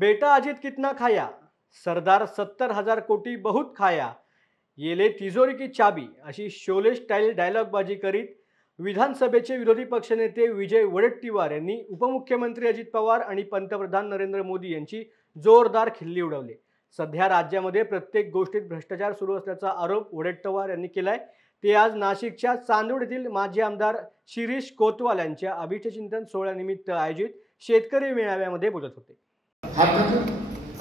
बेटा अजित कितना खाया, सरदार 70,000 कोटी बहुत खाया, ये ले तिजोरी की चाबी अशी शोले स्टाईल डायलॉगबाजी करीत विधानसभेचे विरोधी पक्षनेते विजय वडेट्टीवार यांनी उपमुख्यमंत्री अजित पवार आणि पंतप्रधान नरेंद्र मोदी यांची जोरदार खिल्ली उडवली। सध्या राज्यामध्ये प्रत्येक गोष्टीत भ्रष्टाचार सुरू असल्याचा आरोप वडेट्टीवार यांनी केलाय। ते आज नाशिकच्या चांदवड येथील माजी आमदार शिरीष कोतवाल यांच्या अभिष्टचिंतन सोहळ्यानिमित्त आयोजित शेतकरी मेळाव्यामध्ये बोलत होते।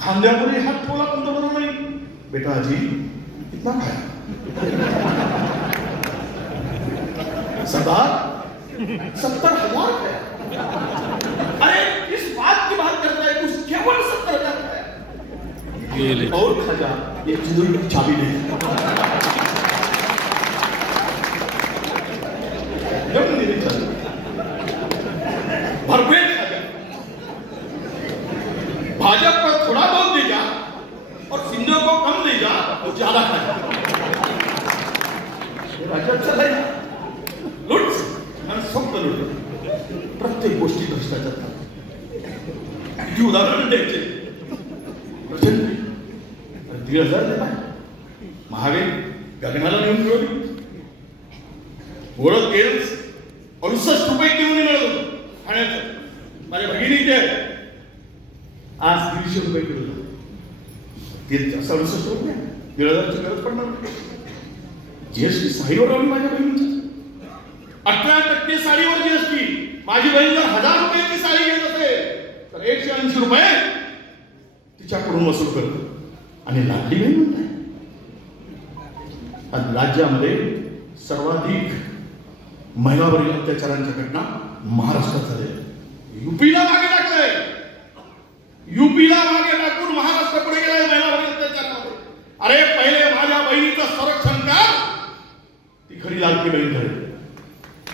खांद्यापुढे हात ठेवला पण तो बरोबर नाही। बेटा जी कितना खाया, सरदार 70,000 खाया। अरे किस बात की बात करता है, कुछ केवल 70,000 खाया और खा जा, ये तिजोरी की चाबी नहीं। जब नहीं चल भरपेट खा जा, भाजपा को थोड़ा बहुत देगा और सिंधु को कम देगा तो ज्यादा खाएगा। भाजप चलाएगा लूट आणि फक्त लूट, प्रत्येक गोष्टी भ्रष्टाचार। किती उदाहरण द्यायचे, 1,500 देता महागाई गगनाला नेऊन ठेवली। ओळख तेल 68 रुपये किलो मिळत होतं खाण्याचं, माझ्या भगिनी ते आज 150 रुपये किलो तेल, 68 रुपये 1,000ची गरज पडणार नाही। जीएसटी साडीवर लावली माझ्या बहिणीची, 18% साडीवर जीएसटी। माझी बहीण जर 1,000 रुपयाची साडी घेत असेल तर 180 रुपये तिच्याकडून वसूल करतो आणि लाडली बहीण म्हणताय। आज राज्यामध्ये सर्वाधिक महिलावरील अत्याचारांच्या घटना महाराष्ट्रात झाल्या। यूपीला मागे टाकलंय, यूपीला मागे टाकून महाराष्ट्र पुढे गेलाय महिलावरील अत्याचारामध्ये। अरे पहिले माझ्या बहिणीचं संरक्षण कर, ती खरी लाडकी बहीण ठरेल।